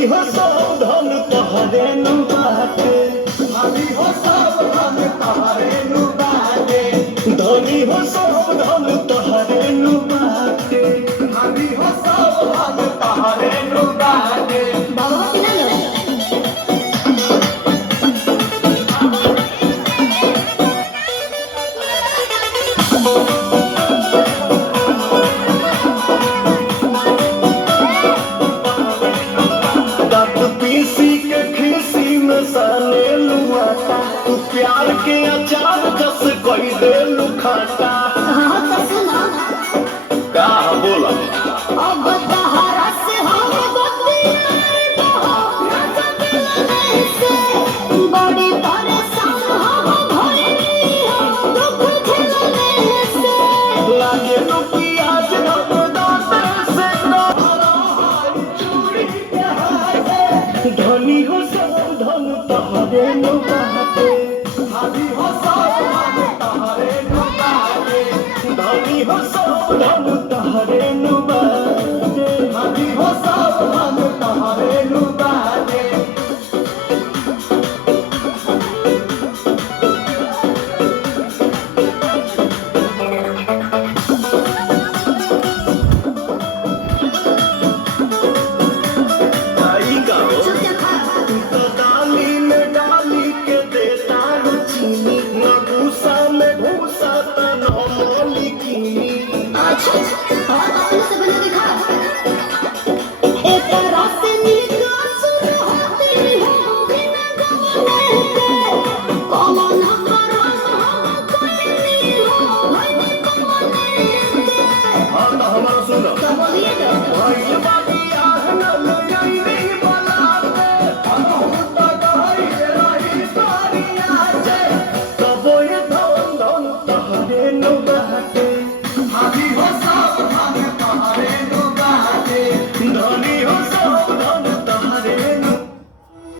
धनी हो सावधान तोहरे नु बाटे धनी हो सावधान तोहरे नु बाटे धनी हो सावधान तोहरे नु बाटे धनी हो सावधान तोहरे नु बाटे बाबा किना साले लुआटा तू प्यार के अचार जस कोई दे लुखाटा हाँ तो सुना का बोला अब तहरा से हम बतियाए से बड़ी परेशान हम भइली हो दुख झेलने से लागे नु प्याज धप दांत से चूड़ी के हाथे धनी हो सावधान तोहरे नु